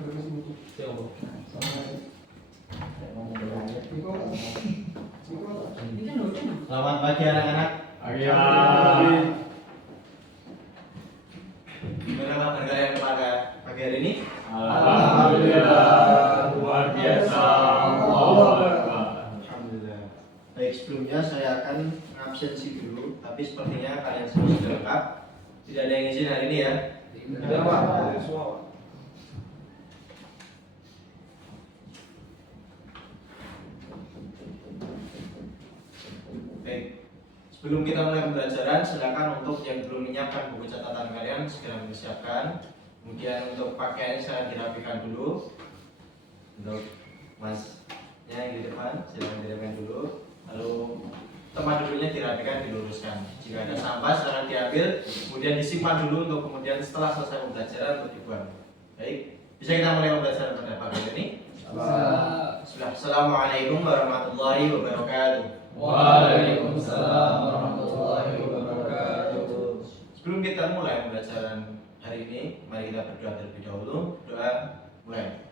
Selamat pagi anak-anak. Pagi. Gimana kabar kalian pada pagi hari ini? Alhamdulillah, luar biasa. Alhamdulillah. Baik, sebelumnya saya akan absensi dulu, tapi sepertinya kalian semua sudah lengkap. Tidak ada yang izin hari ini ya? Tidak, Pak. Baik. Sebelum kita mulai pembelajaran, silakan untuk yang belum menyiapkan buku catatan kalian segera mempersiapkan. Kemudian untuk pakaian saya dirapikan dulu. Untuk masnya yang di depan, silakan dirapikan dulu. Lalu tempat duduknya dirapikan, diluruskan. Jika ada sampah silakan diambil, kemudian disimpan dulu untuk kemudian setelah selesai pembelajaran untuk dibuang. Baik, bisa kita mulai pembelajaran pada pagi ini? Assalamualaikum warahmatullahi wabarakatuh. Waalaikumsalam warahmatullahi wabarakatuh. Sebelum kita mulai pembelajaran hari ini, mari kita berdoa terlebih dahulu. Doa mulai.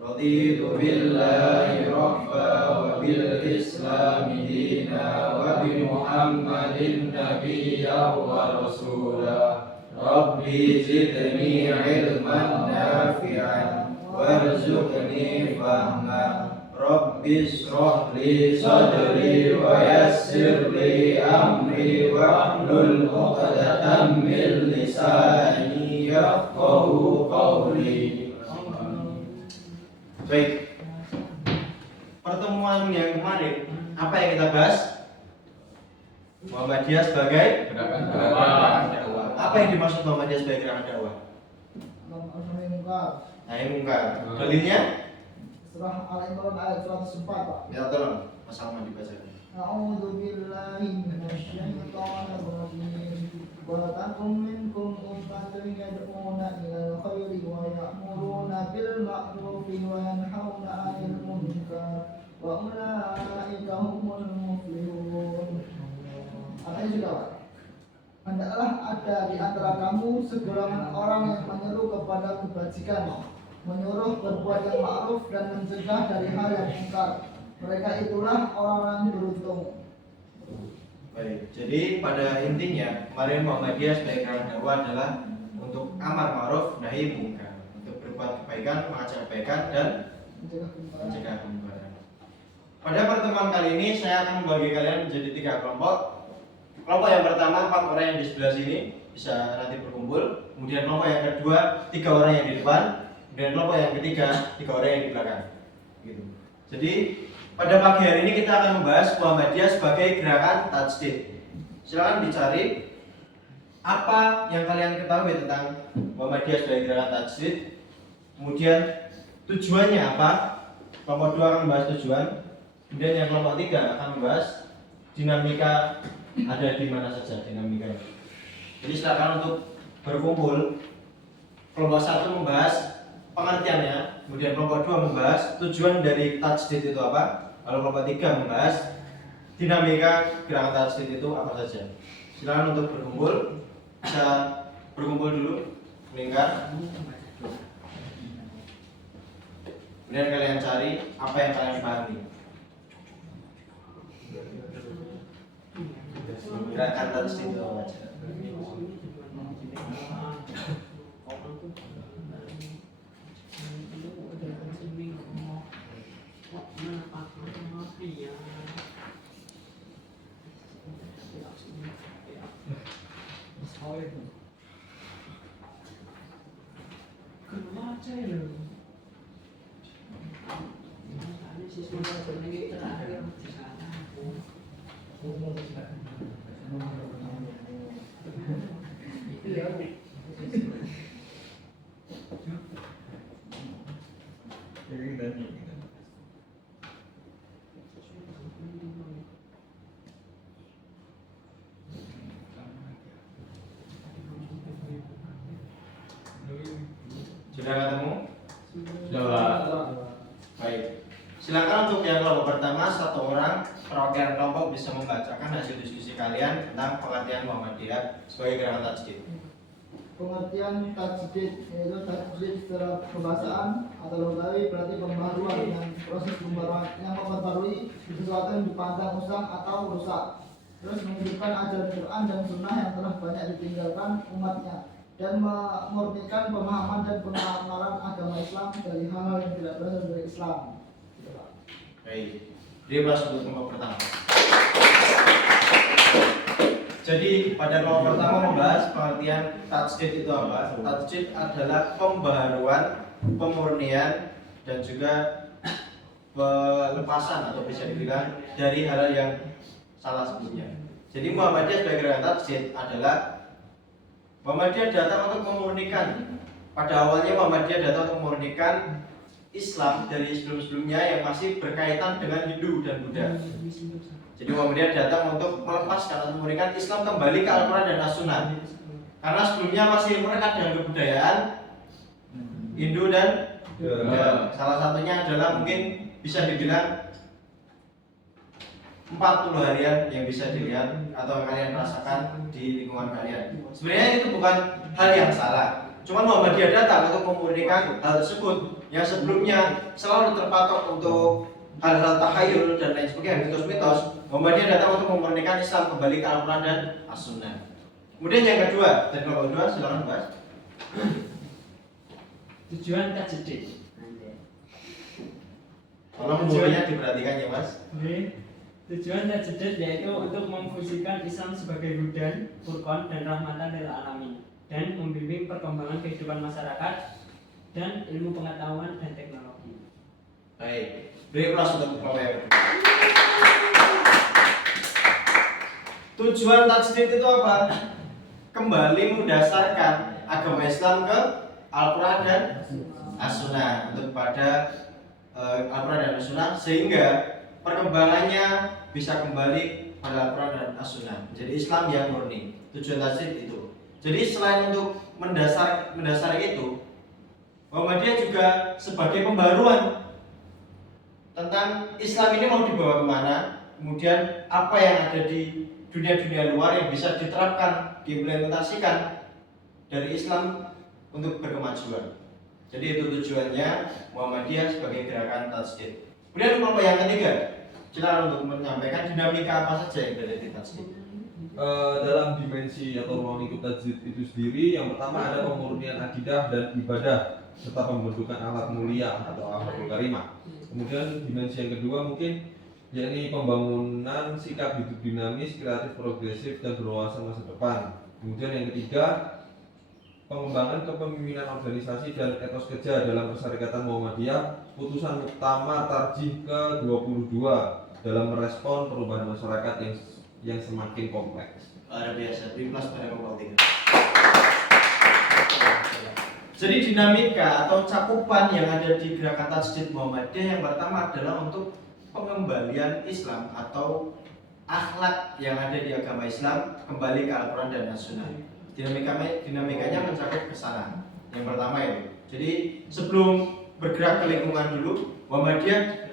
Raditu billahi rabba wa bil islami dina wa bi Muhammadin nabiyya wa rasula. Rabbi zidni ilman nafi'an warzuqni fahma. Rabbi shrah li sadri wa yassir li amri wahlul 'uqdatam min lisani yafqahu qawli. Baik. Pertemuan yang kemarin apa yang kita bahas? Muhammadiyah sebagai Gerakan dakwah. Apa yang dimaksud Muhammadiyah sebagai gerakan dakwah? Nahi mungkar. Dalilnya? Surah Al-Imran ayat 104, Pak. Ya tolong Mas Salman dibacakan. A'udzu billahi minasyaitonir rajim. Wa takum minkum ummatun yad'una ilal khairi wa ya'muruna bil ma'rufi wa yanhauna 'anil munkar wa ulaika humul muflihun. Artinya juga, Pak. Hendaklah ada di antara kamu segolongan orang yang menyeru kepada kebajikan, menyuruh berbuat yang ma'ruf dan mencegah dari hal yang mungkar. Mereka itulah orang-orang beruntung. Baik, jadi pada intinya kemarin Muhammadiyah sebagai gerakan dakwah adalah untuk amar ma'ruf nahi mungkar, untuk berbuat kebaikan, mengajak kebaikan dan mencegah kemungkaran. Pada pertemuan kali ini saya akan membagi kalian menjadi 3 kelompok. Kelompok yang pertama 4 orang yang di sebelah sini bisa nanti berkumpul. Kemudian kelompok yang kedua 3 orang yang di depan. Dan kelompok yang ketiga 3 orang yang di belakang. Gitu. Jadi pada pagi hari ini kita akan membahas Muhammadiyah sebagai gerakan tajdid. Silakan dicari apa yang kalian ketahui tentang Muhammadiyah sebagai gerakan tajdid. Kemudian tujuannya apa? Kelompok 2 akan membahas tujuan. Kemudian yang kelompok 3 akan membahas dinamika ada di mana saja dinamikanya. Jadi silakan untuk berkumpul. Kelompok 1 membahas pengertiannya, kemudian kelompok 2 membahas tujuan dari tajdid itu apa, lalu kelompok 3 membahas dinamika gerakan tajdid itu apa saja. Silakan untuk berkumpul, bisa berkumpul dulu, melingkar. Kemudian kalian cari apa yang kalian pahami. Gerakan tajdid itu apa saja. Sudah ketemu? Sudah. Baik. Silakan untuk yang kelompok pertama 1 orang perwakilan kelompok bisa membacakan hasil diskusi kalian tentang pengertian Muhammadiyah sebagai gerakan tajdid. pengertian tajdid, yaitu tajdid secara kebahasaan atau logawi berarti pembaruan, yang proses pembaruan yang memperbarui sesuatu yang dipandang usang atau rusak. Terus menghidupkan ajaran Quran dan Sunnah yang telah banyak ditinggalkan umatnya, dan memurnikan pemahaman dan pengamalan agama Islam dari hal-hal yang tidak berasal dari Islam. Gitu, Pak. Baik, dia masuk ke kelompok pertama. Jadi pada kelompok pertama membahas pengertian tajdid itu apa? Tajdid adalah pembaharuan, pemurnian, dan juga pelepasan atau bisa dibilang dari hal-hal yang salah sebelumnya. Jadi Muhammadiyah sebagai gerakan tajdid adalah Muhammadiyah datang untuk memurnikan. Pada awalnya Muhammadiyah datang untuk memurnikan Islam dari sebelum-sebelumnya yang masih berkaitan dengan Hindu dan Buddha. Jadi Muhammadiyah datang untuk melepaskan atau memurnikan Islam kembali ke Al-Quran dan As-Sunnah. Karena sebelumnya masih merekat dengan kebudayaan Hindu dan Buddha. Salah satunya adalah mungkin bisa dibilang 40 harian yang bisa dilihat atau kalian rasakan di lingkungan kalian. Sebenarnya itu bukan hal yang salah. Cuman Muhammadiyah datang untuk memurnikan hal tersebut yang sebelumnya selalu terpatok untuk hal-hal tahayul dan lain sebagainya, mitos-mitos. Muhammadiyah datang untuk memurnikan Islam kembali ke Al-Quran dan As-Sunnah. Kemudian yang kedua, dan kelompok kedua silakan bahas. Tujuan tajdid. Tolong mulainya diperhatikan ya Mas. Tujuan tajdid yaitu untuk memfungsikan Islam sebagai hudan, furqan, dan rahmatan lil alamin, dan membimbing perkembangan kehidupan masyarakat dan ilmu pengetahuan dan teknologi. Baik, beri kelas untuk kelompok yang kedua. Tujuan tajdid itu apa? Kembali mendasarkan agama Islam ke Al-Quran dan As-Sunnah, untuk pada Al-Quran dan As-Sunnah, sehingga perkembangannya bisa kembali pada Al-Quran dan As-Sunnah, menjadi Islam yang murni. Tujuan tajdid itu. Jadi selain untuk mendasari itu, Muhammadiyah juga sebagai pembaruan tentang Islam ini mau dibawa kemana, kemudian apa yang ada di dunia-dunia luar yang bisa diterapkan, diimplementasikan dari Islam untuk berkemajuan. Jadi itu tujuannya Muhammadiyah sebagai gerakan tajdid. Kemudian kelompok yang ketiga, silakan untuk menyampaikan dinamika apa saja yang ada di tajdid. Dalam dimensi atau ruang lingkup tajdid itu sendiri, yang pertama ada pemurnian akidah dan ibadah serta pembentukan alat mulia atau akhlakul karimah. Kemudian dimensi yang kedua mungkin yakni pembangunan sikap hidup dinamis, kreatif, progresif, dan berwawasan masa depan. Kemudian yang ketiga, pengembangan kepemimpinan organisasi dan etos kerja dalam Persyarikatan Muhammadiyah, putusan Muktamar Tarjih ke-22 dalam merespon perubahan masyarakat yang semakin kompleks. Luar biasa, di kelas pada kelompok 3. Jadi dinamika atau cakupan yang ada di gerakan tajdid Muhammadiyah yang pertama adalah untuk pengembalian Islam atau akhlak yang ada di agama Islam kembali ke Al-Quran dan As-Sunnah. Dinamikanya mencakup ke sana. Yang pertama itu. Jadi sebelum bergerak ke lingkungan dulu, Muhammadiyah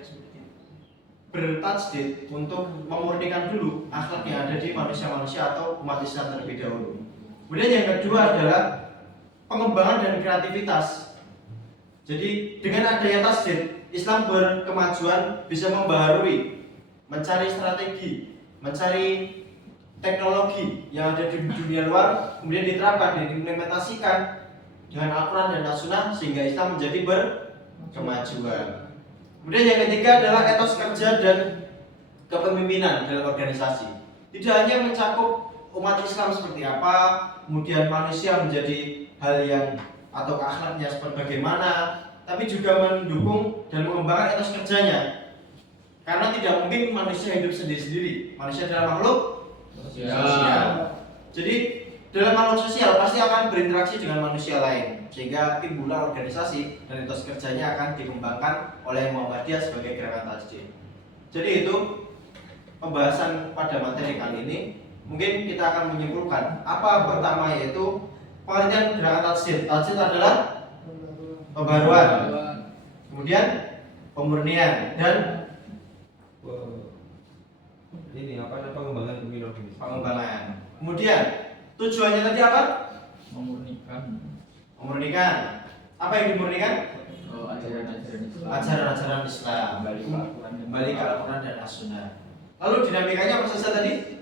bertajdid untuk memurnikan dulu akhlak yang ada di manusia-manusia atau umat Islam terlebih dahulu. Kemudian yang kedua adalah pengembangan dan kreativitas. Jadi dengan adanya tajdid, Islam berkemajuan, bisa membaharui, mencari strategi, mencari teknologi yang ada di dunia luar, kemudian diterapkan dan diimplementasikan dengan Al-Quran dan As-Sunnah sehingga Islam menjadi berkemajuan. Kemudian yang ketiga adalah etos kerja dan kepemimpinan dalam organisasi. Tidak hanya mencakup umat Islam seperti apa, kemudian manusia menjadi hal yang atau akhlaknya seperti bagaimana, tapi juga mendukung dan mengembangkan etos kerjanya. Karena tidak mungkin manusia hidup sendiri-sendiri. Manusia adalah makhluk sosial. Jadi dalam makhluk sosial pasti akan berinteraksi dengan manusia lain, sehingga timbullah organisasi dan etos kerjanya akan dikembangkan oleh Muhammadiyah sebagai gerakan tajdid. Jadi itu pembahasan pada materi kali ini. Mungkin kita akan menyimpulkan apa pertama, yaitu pengertian gerakan tajdid. Tajdid adalah pembaruan, kemudian pemurnian dan pengembangan. Kemudian tujuannya tadi apa? Memurnikan. Memurnikan. Apa yang dimurnikan? Oh, ajaran-ajaran Islam. Ajaran-ajaran Islam. Kembali ke Al-Quran dan As-Sunnah. Lalu dinamikanya apa saja tadi?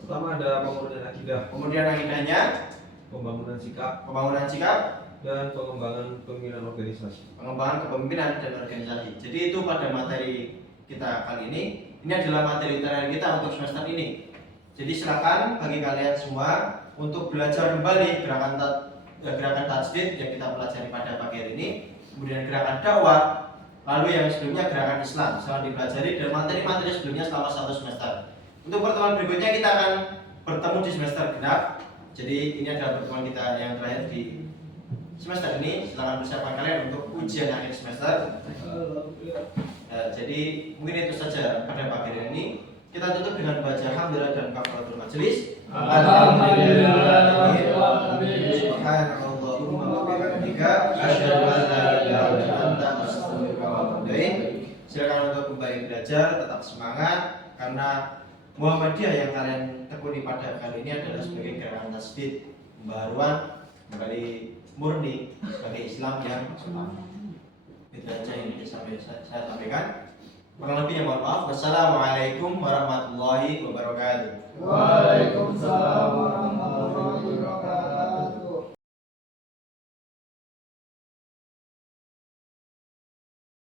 Pertama ada pemurnian akidah, Kemudian akidahnya, pembangunan sikap, pembangunan sikap, dan pengembangan pemimpinan organisasi. pengembangan kepemimpinan dan organisasi. Jadi itu pada materi kita kali ini. Ini adalah materi terakhir kita untuk semester ini. Jadi silakan bagi kalian semua untuk belajar kembali gerakan tajdid yang kita pelajari pada pagi hari ini, kemudian gerakan dakwah, lalu yang sebelumnya gerakan Islam. Silakan dipelajari dan materi-materi sebelumnya selama 1 semester. Untuk pertemuan berikutnya kita akan bertemu di semester genap. Jadi ini adalah pertemuan kita yang terakhir di semester ini. Silakan persiapkan kalian untuk ujian akhir semester. Jadi mungkin itu saja pada pagi hari ini. Kita tutup dengan baca hamdalah dan kafaratul majelis. Subhanallahumma wa bihamdika asyhadu an la ilaha illa anta astaghfiruka wa atubu ilaik. Silakan untuk kembali belajar, tetap semangat karena Muhammadiyah yang kalian tekuni pada kali ini adalah sebagai gerakan tasdid, pembaharuan, kembali murni sebagai Islam yang sempurna. Itu saja yang bisa saya sampaikan. Kurang lebihnya mohon maaf. Wassalamualaikum warahmatullahi wabarakatuh. Waalaikumsalam.